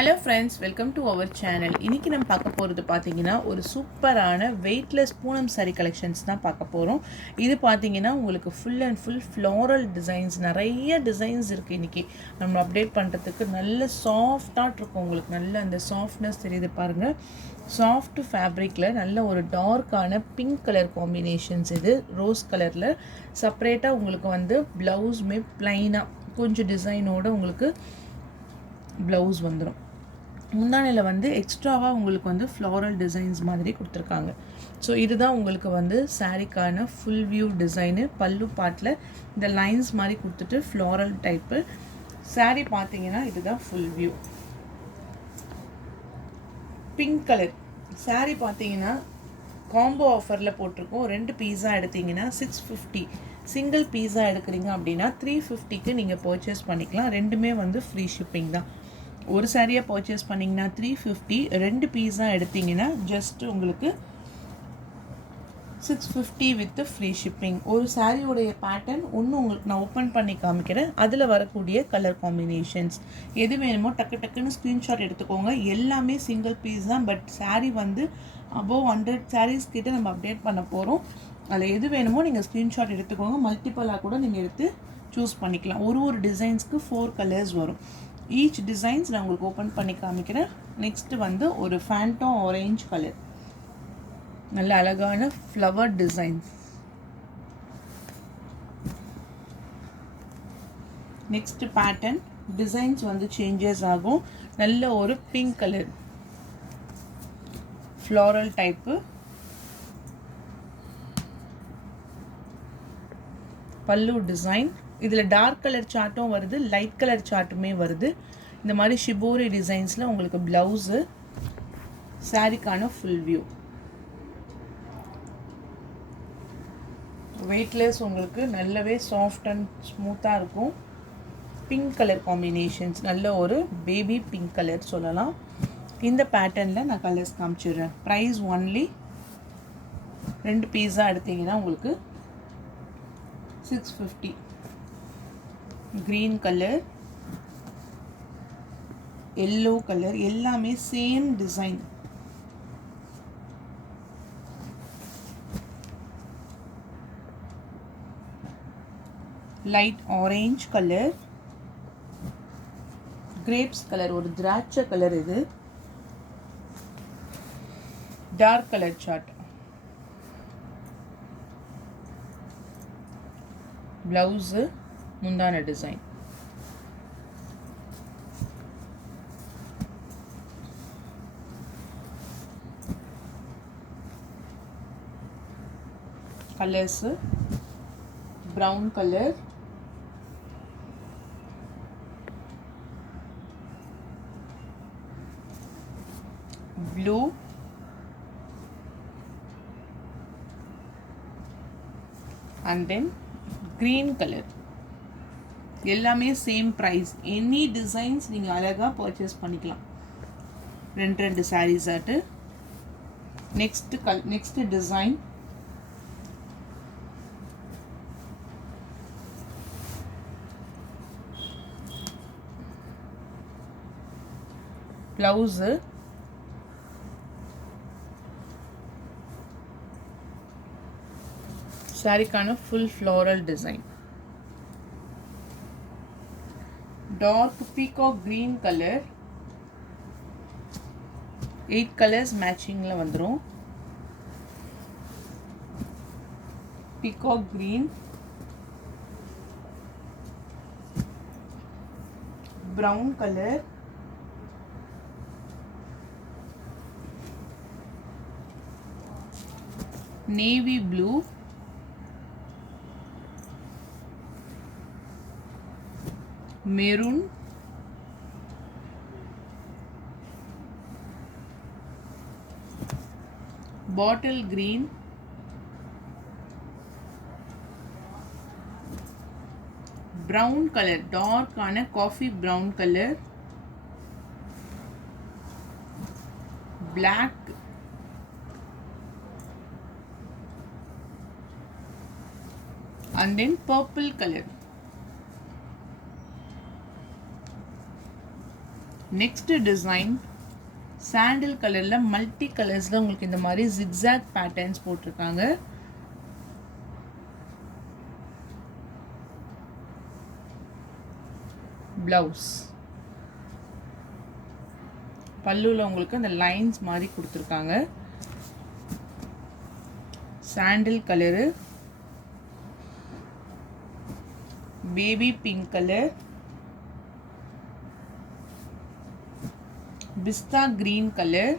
Hello friends, welcome to our channel. இன்றைக்கி நம்ம பார்க்க போகிறது பார்த்தீங்கன்னா ஒரு சூப்பரான வெயிட்லெஸ் பூனம் சாரீ கலெக்ஷன்ஸ் தான் பார்க்க போகிறோம். இது பார்த்தீங்கன்னா உங்களுக்கு full and full floral designs, நிறைய டிசைன்ஸ் இருக்குது. இன்றைக்கி நம்ம அப்டேட் பண்ணுறதுக்கு நல்ல சாஃப்டாக இருக்கும். உங்களுக்கு நல்ல அந்த சாஃப்ட்னஸ் தெரியுது பாருங்கள். சாஃப்ட் ஃபேப்ரிக்கில் நல்ல ஒரு டார்க்கான பிங்க் கலர் காம்பினேஷன்ஸ். இது ரோஸ் கலரில் செப்பரேட்டாக உங்களுக்கு வந்து ப்ளவுஸுமே ப்ளைனாக கொஞ்சம் டிசைனோடு உங்களுக்கு ப்ளவுஸ் வந்துடும். முந்தானையில் வந்து எக்ஸ்ட்ராவாக உங்களுக்கு வந்து ஃப்ளாரல் டிசைன்ஸ் மாதிரி கொடுத்துருக்காங்க. ஸோ இதுதான் உங்களுக்கு வந்து சாரீக்கான ஃபுல் வியூ டிசைனு. பல்லு பாட்டில் இந்த லைன்ஸ் மாதிரி கொடுத்துட்டு ஃப்ளாரல் டைப்பு சாரீ பார்த்தீங்கன்னா இதுதான் full view. Pink colour sari பார்த்தீங்கன்னா காம்போ ஆஃபரில் போட்டிருக்கோம். 2 பீஸா எடுத்தீங்கன்னா 650. சிங்கிள் பீஸா எடுக்கிறீங்க அப்படின்னா 350க்கு நீங்கள் பர்ச்சேஸ் பண்ணிக்கலாம். ரெண்டுமே வந்து ஃப்ரீ ஷிப்பிங் தான். ஒரு சாரியாக பர்ச்சேஸ் பண்ணிங்கன்னா 350, 2 பீஸா எடுத்தீங்கன்னா ஜஸ்ட் உங்களுக்கு 650 வித் ஃப்ரீ ஷிப்பிங். ஒரு சாரியோடைய பேட்டர்ன் ஒன்று உங்களுக்கு நான் ஓப்பன் பண்ணி காமிக்கிறேன். அதில் வரக்கூடிய கலர் காம்பினேஷன்ஸ் எது வேணுமோ டக்குன்னு ஸ்க்ரீன்ஷாட் எடுத்துக்கோங்க. எல்லாமே சிங்கிள் பீஸ் தான். பட் சாரீ வந்து அபோவ் 100 சாரீஸ் கிட்ட நம்ம அப்டேட் பண்ண போகிறோம். அதில் எது வேணுமோ நீங்கள் ஸ்க்ரீன்ஷாட் எடுத்துக்கோங்க. மல்டிப்பலாக கூட நீங்கள் எடுத்து சூஸ் பண்ணிக்கலாம். ஒரு டிசைன்ஸ்க்கு 4 கலர்ஸ் வரும். ஈச் டிசைன்ஸ் நான் உங்களுக்கு ஓப்பன் பண்ணி காமிக்கிறேன். நெக்ஸ்ட்டு வந்து ஒரு ஃபேண்டம் ஆரேஞ்ச் கலர், நல்ல அழகான flower designs. Next pattern designs வந்து சேஞ்சஸ் ஆகும். நல்ல ஒரு பிங்க் கலர் ஃப்ளாரல் டைப்பு பல்லு டிசைன். இதில் டார்க் கலர் சார்ட்டும் வருது, லைட் கலர் சார்ட்டுமே வருது. இந்த மாதிரி ஷிபோரி டிசைன்ஸில் உங்களுக்கு ப்ளவுஸு, சாரீக்கான ஃபுல் வியூ. வெயிட்லெஸ், உங்களுக்கு நல்லாவே சாஃப்ட் அண்ட் ஸ்மூத்தாக இருக்கும். பிங்க் கலர் காம்பினேஷன்ஸ், நல்ல ஒரு பேபி பிங்க் கலர் சொல்லலாம். இந்த பேட்டர்னில் நான் கலர்ஸ் காமிச்சிடுறேன். ப்ரைஸ் ஒன்லி 2 பீஸா எடுத்தீங்கன்னா உங்களுக்கு 650. க்ரீன் கலர், எல்லோ கலர், எல்லாமே same design. Light orange colour, grapes colour, ஒரு திராட்சை கலர். இது டார்க் கலர் சார்ட். ப்ளவுஸு, முந்தான design. Colours brown colour, blue, and then green color. எல்லாமே சேம் ப்ரைஸ். எனி டிசைன்ஸ் நீங்கள் அழகாக பர்ச்சேஸ் பண்ணிக்கலாம். 2 சாரீஸ் ஆட்டு. நெக்ஸ்ட் டிசைன் ப்ளவுஸு, சாரிக்கான full floral design. Dark peacock green colour, 8 colours மேட்சிங்கில் வந்துடும். Peacock green, brown colour, navy blue, maroon, bottle green, brown colour, டார்க்கான coffee brown colour, black, and then purple color. Next design sandal கலரில் multi கலர்ஸில் உங்களுக்கு இந்த மாதிரி zigzag patterns போட்டிருக்காங்க. Blouse பல்லுவில் உங்களுக்கு அந்த லைன்ஸ் மாதிரி கொடுத்துருக்காங்க. Sandal colour, baby pink colour, pista green color.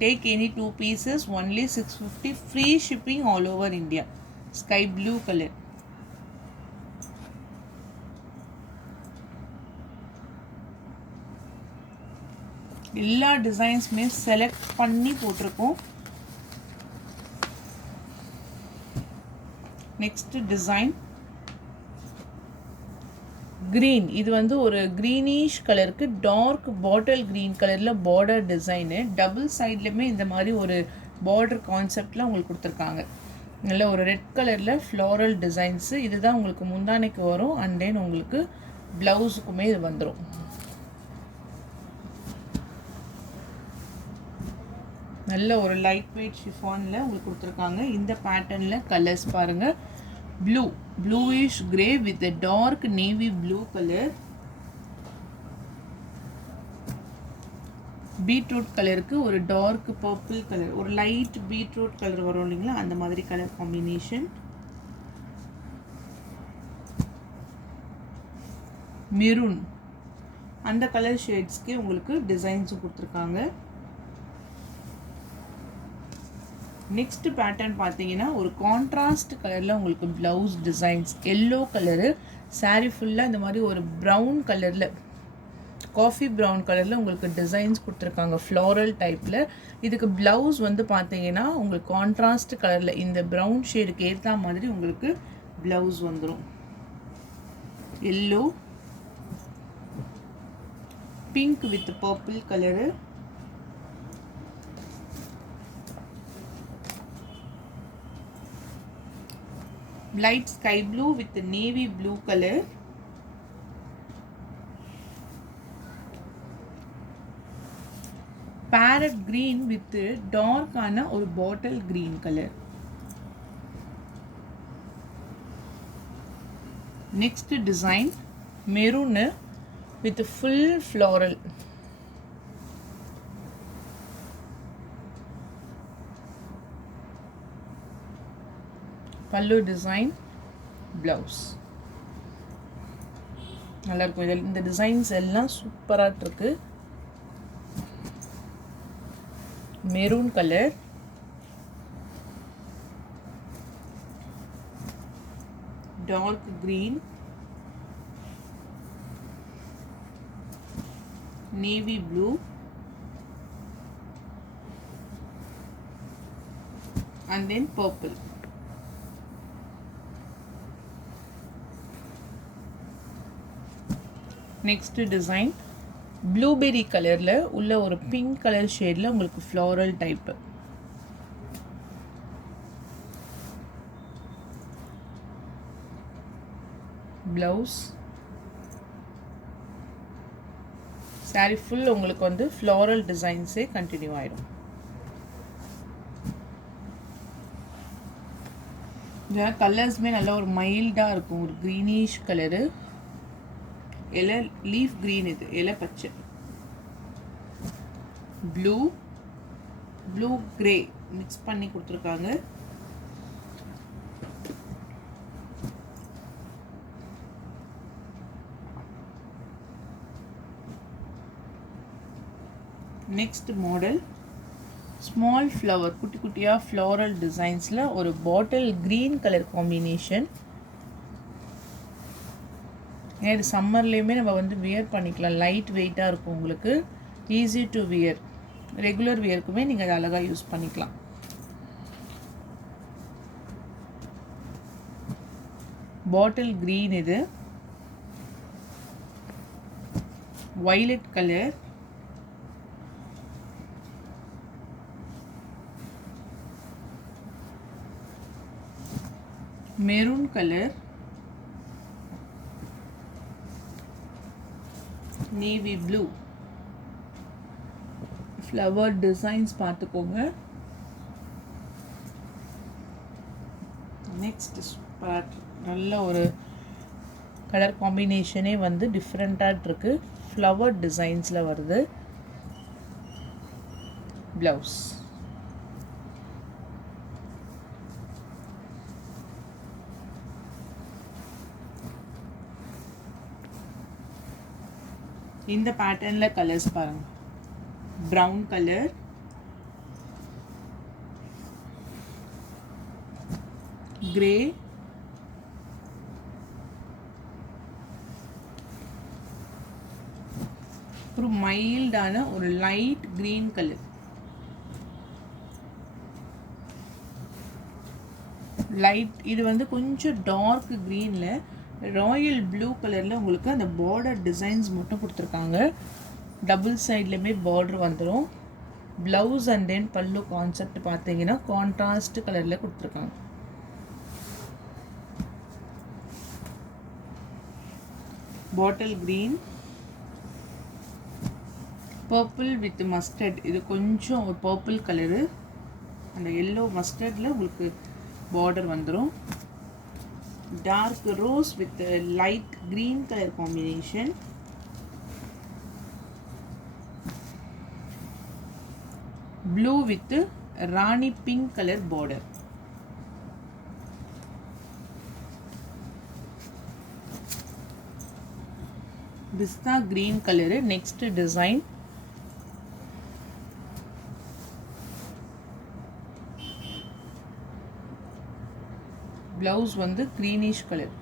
Take any 2 pieces, only 650, free shipping all over India. Sky blue color. எல்லா டிசைன்ஸ்மே செலக்ட் பண்ணி போட்டிருக்கோம். Next design green. இது வந்து ஒரு க்ரீனிஷ் கலருக்கு டார்க் பாட்டில் க்ரீன் கலரில் பார்டர் டிசைனு. டபுள் சைட்லேயுமே இந்த மாதிரி ஒரு பார்டர் கான்செப்டில் உங்களுக்கு கொடுத்துருக்காங்க. நல்ல ஒரு ரெட் கலரில் ஃப்ளாரல் டிசைன்ஸு. இதுதான் உங்களுக்கு முந்தானைக்கு வரும். அண்ட் தென் உங்களுக்கு ப்ளவுஸுக்குமே இது வந்துடும். நல்ல ஒரு லைட் வெயிட் ஷிஃபானில் உங்களுக்கு கொடுத்துருக்காங்க. இந்த பேட்டர்னில் கலர்ஸ் பாருங்கள். Blue, bluish grey with a dark navy blue color. Beetroot கலருக்கு ஒரு டார்க் பர்பிள் கலர், ஒரு லைட் பீட்ரூட் கலர் வரும் இல்லைங்களா, அந்த மாதிரி கலர் காம்பினேஷன். மெரூன், அந்த கலர் ஷேட்ஸ்க்கு உங்களுக்கு டிசைன்ஸும் கொடுத்துருக்காங்க. நெக்ஸ்ட் பேட்டர்ன் பார்த்தீங்கன்னா ஒரு கான்ட்ராஸ்ட் கலரில் உங்களுக்கு blouse designs. Yellow colour, sari ஃபுல்லாக இந்த மாதிரி ஒரு ப்ரௌன் கலரில், காஃபி ப்ரௌன் கலரில் உங்களுக்கு டிசைன்ஸ் கொடுத்துருக்காங்க ஃப்ளாரல் டைப்பில். இதுக்கு ப்ளவுஸ் வந்து பார்த்தீங்கன்னா உங்களுக்கு கான்ட்ராஸ்ட் கலரில் இந்த ப்ரௌன் ஷேடுக்கு ஏற்ற மாதிரி உங்களுக்கு ப்ளவுஸ் வந்துடும். Yellow, pink with purple colour, light sky blue with the navy blue color, parrot green with dark ana or bottle green color. Next design maroon with full floral. Pallu design, blouse நல்லாயிருக்கும். இதில் இந்த டிசைன்ஸ் எல்லாம் சூப்பராக இருக்கு. Maroon colour, dark green, navy blue, and then purple. Next design blueberry கலரில் உள்ள ஒரு pink colour ஷேடில் உங்களுக்கு floral type. Blouse, sari full உங்களுக்கு வந்து ஃப்ளாரல் டிசைன்ஸே கண்டினியூ ஆகிடும். இதெல்லாம் கலர்ஸுமே நல்லா ஒரு மைல்டாக இருக்கும். ஒரு க்ரீனிஷ் கலரு, இலை லீஃப் க்ரீன், இது இலை பச்சை, ப்ளூ, ப்ளூ கிரே மிக்ஸ் பண்ணி கொடுத்துருக்காங்க. நெக்ஸ்ட் மாடல் ஸ்மால் ஃப்ளவர், குட்டி குட்டியாக ஃப்ளாரல் டிசைன்ஸில் ஒரு பாட்டில் க்ரீன் கலர் காம்பினேஷன். இது சம்மர்லேயுமே நம்ம வந்து வியர் பண்ணிக்கலாம். லைட் வெயிட்டாக இருக்கும் உங்களுக்கு, ஈஸி டு வியர். ரெகுலர் வியருக்குமே நீங்கள் அதை அழகாக யூஸ் பண்ணிக்கலாம். பாட்டில் க்ரீன், இது violet colour, maroon colour, navy blue. Flower designs பார்த்துக்கோங்க. நெக்ஸ்ட் நல்ல ஒரு கலர் காம்பினேஷனே வந்து டிஃப்ரெண்ட்டாக இருக்குது. ஃப்ளவர் டிசைன்ஸில் வருது. ப்ளவுஸ் இந்த பேட்டர்னில் கலர்ஸ் பாருங்கள். ப்ரௌன் கலர், கிரே, ஒரு மைல்டான ஒரு லைட் கிரீன் கலர், லைட் இது வந்து கொஞ்சம் டார்க் க்ரீனில் ராயல் ப்ளூ கலரில் உங்களுக்கு அந்த பார்டர் டிசைன்ஸ் மட்டும் கொடுத்துருக்காங்க. டபுள் சைட்லேயுமே பார்டர் வந்துடும். Blouse and then pallu concept பார்த்தீங்கன்னா கான்ட்ராஸ்ட் கலரில் கொடுத்துருக்காங்க. Bottle green, purple with mustard, இது கொஞ்சம் ஒரு பர்பிள் கலரு, அந்த எல்லோ மஸ்டர்டில் உங்களுக்கு பார்டர் வந்துடும். Dark rose with light green colour combination. Blue with rani pink colour border. Pista green colour. Next design blouse வந்து greenish colour.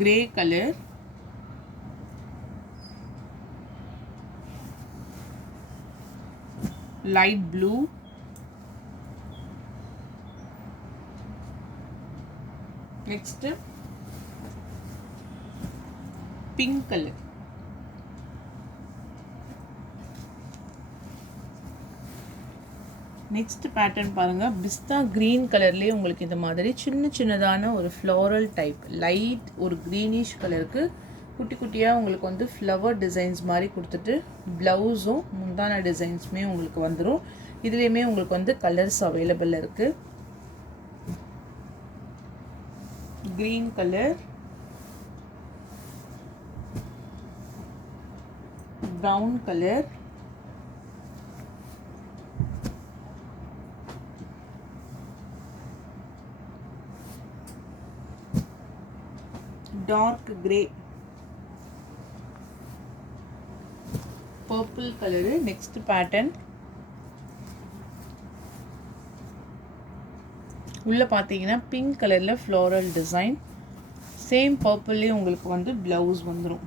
Grey colour, light blue, next pink colour. Next pattern பாருங்கள். பிஸ்தா க்ரீன் கலர்லேயே உங்களுக்கு இந்த மாதிரி சின்ன சின்னதான ஒரு ஃப்ளோரல் டைப் லைட் ஒரு க்ரீனிஷ் கலருக்கு குட்டி குட்டியாக உங்களுக்கு வந்து ஃப்ளவர் டிசைன்ஸ் மாதிரி கொடுத்துட்டு ப்ளவுஸும் முந்தான டிசைன்ஸுமே உங்களுக்கு வந்துடும். இதுலேயுமே உங்களுக்கு வந்து கலர்ஸ் அவைலபிள் இருக்குது. Green colour, brown colour, dark grey, purple colour. Next pattern உள்ளே பார்த்தீங்கன்னா பிங்க் கலரில் ஃப்ளோரல் டிசைன். சேம் பர்பிள்லேயே உங்களுக்கு வந்து ப்ளவுஸ் வந்துடும்.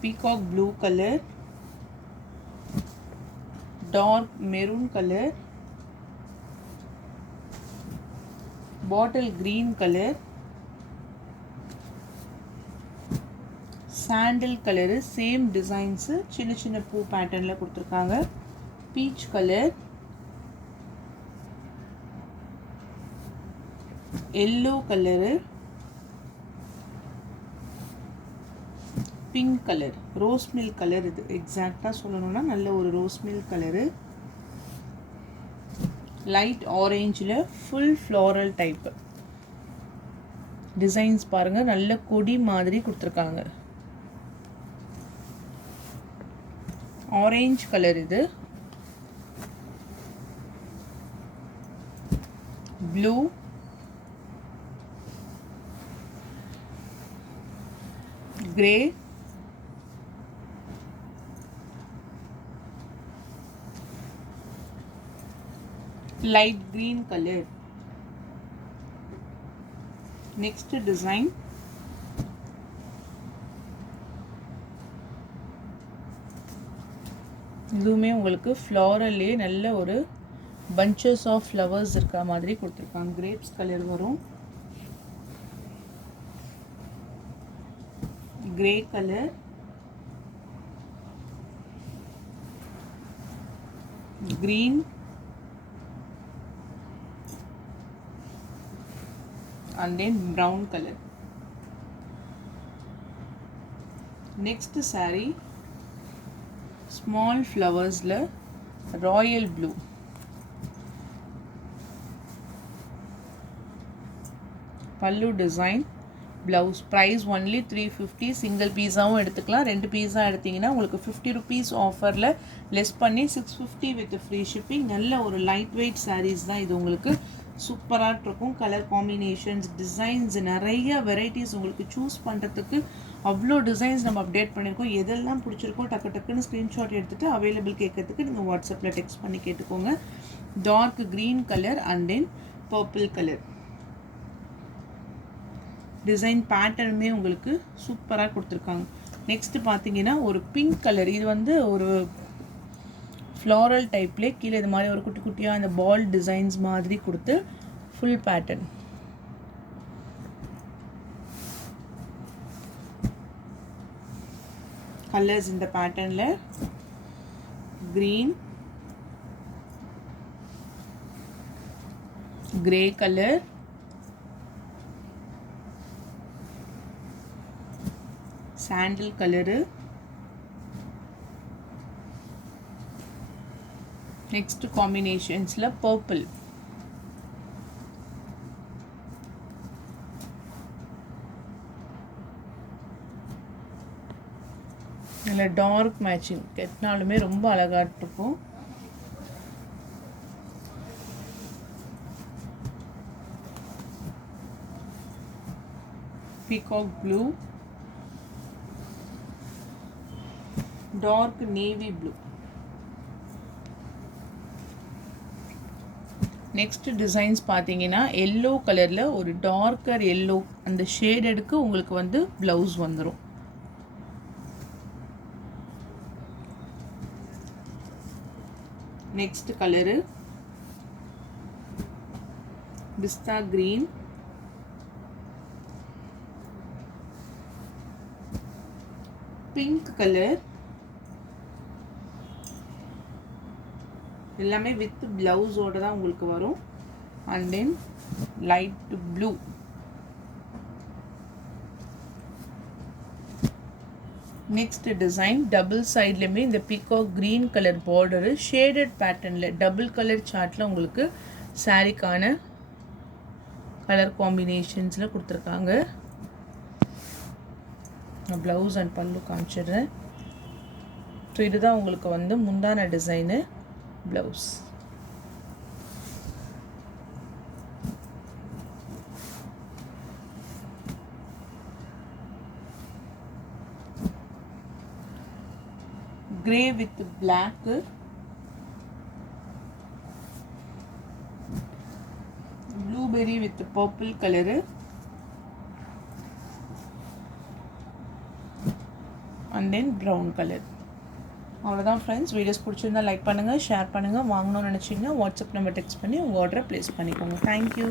Peacock blue colour, dark maroon colour, bottle green colour, sandal colour. Same designs சின்ன சின்ன பூ பேட்டர்னில் கொடுத்துருக்காங்க. Peach colour, yellow colour, pink colour, rose milk colour. இது எக்ஸாக்டாக சொல்லணும்னா நல்ல ஒரு ரோஸ் மில்க் கலரு. லைட் ஆரேஞ்சில் ஃபுல் ஃப்ளோரல் டைப்பு டிசைன்ஸ் பாருங்கள். நல்ல கொடி மாதிரி கொடுத்துருக்காங்க. ஆரேஞ்ச் கலர் இது. Blue, grey, light green color. Next design இதுவுமே உங்களுக்கு ஃப்ளாரல்லே நல்ல ஒரு bunches of flowers இருக்க மாதிரி கொடுத்திருக்காங்க. grapes கலர் வரும். grey color, green, and then brown color. Next saree small flowers la royal blue. Pallu design, blouse. Price only 350. Single piece ஆவும் எடுத்துக்கலாம். ரெண்டு பீஸா எடுத்தீங்கன்னா உங்களுக்கு 50 rupees ஆஃபர்ல லெஸ் பண்ணி 650 with free shipping. நல்ல ஒரு லைட் வெயிட் sarees தான் இது. உங்களுக்கு சூப்பரா இருக்கும். கலர் காம்பினேஷன்ஸ், டிசைன்ஸ், நிறைய வெரைட்டிஸ் உங்களுக்கு சூஸ் பண்றதுக்கு அவ்வளோ டிசைன்ஸ் நம்ம அப்டேட் பண்ணியிருக்கோம். எதெல்லாம் பிடிச்சிருக்கோ டக்கு டக்குன்னு ஸ்க்ரீன்ஷாட் எடுத்துட்டு அவைலபிள் கேட்கறதுக்கு நீங்கள் வாட்ஸ்அப்பில் டெக்ஸ்ட் பண்ணி கேட்டுக்கோங்க. Dark green colour and then purple colour. Design பேட்டர்னுமே உங்களுக்கு சூப்பராக கொடுத்துருக்காங்க. நெக்ஸ்ட் பார்த்தீங்கன்னா ஒரு பிங்க் கலர். இது வந்து ஒரு ஃப்ளாரல் டைப்லேயே கீழே இது மாதிரி ஒரு குட்டி குட்டியாக இந்த பால் டிசைன்ஸ் மாதிரி கொடுத்து ஃபுல் பேட்டர்ன். கலர்ஸ் இந்த பேட்டர்னில் green, grey colour, sandal colour, next காம்பினேஷன்ஸில் பர்பிள், நல்ல டார்க் மேட்சிங் கட்டினாலுமே ரொம்ப அழகாக இருக்கும். Peacock blue, dark navy blue. Next designs பார்த்தீங்கன்னா எல்லோ கலரில் ஒரு டார்க்கர் எல்லோ அந்த ஷேடடுக்கு உங்களுக்கு வந்து ப்ளவுஸ் வந்துடும். Next colour pista green, pink colour, எல்லாமே வித் பிளவுஸோட தான் உங்களுக்கு வரும். And then light blue. Next design double சைட்லேயுமே இந்த peacock green colour border shaded பேட்டர்னில் டபுள் கலர் சார்ட்டில் உங்களுக்கு சாரிக்கான கலர் காம்பினேஷன்ஸில் கொடுத்துருக்காங்க. நான் ப்ளவுஸ் அண்ட் பல்லு காமிச்சிடுறேன். ஸோ இதுதான் உங்களுக்கு வந்து முந்தான design, blouse. grey with black, blueberry with purple color, and then brown color. அவ்வளோதான் ஃப்ரெண்ட்ஸ். வீடியோஸ் பிடிச்சிருந்தா லைக் பண்ணுங்கள், ஷேர் பண்ணுங்கள். வாங்கணும்னு நினச்சிங்கன்னா வாட்ஸ்அப் நம்பர் டெக்ஸ்ட் பண்ணி உங்கள் ஆர்டரை ப்ளேஸ் பண்ணிக்கோங்க. தேங்க்யூ.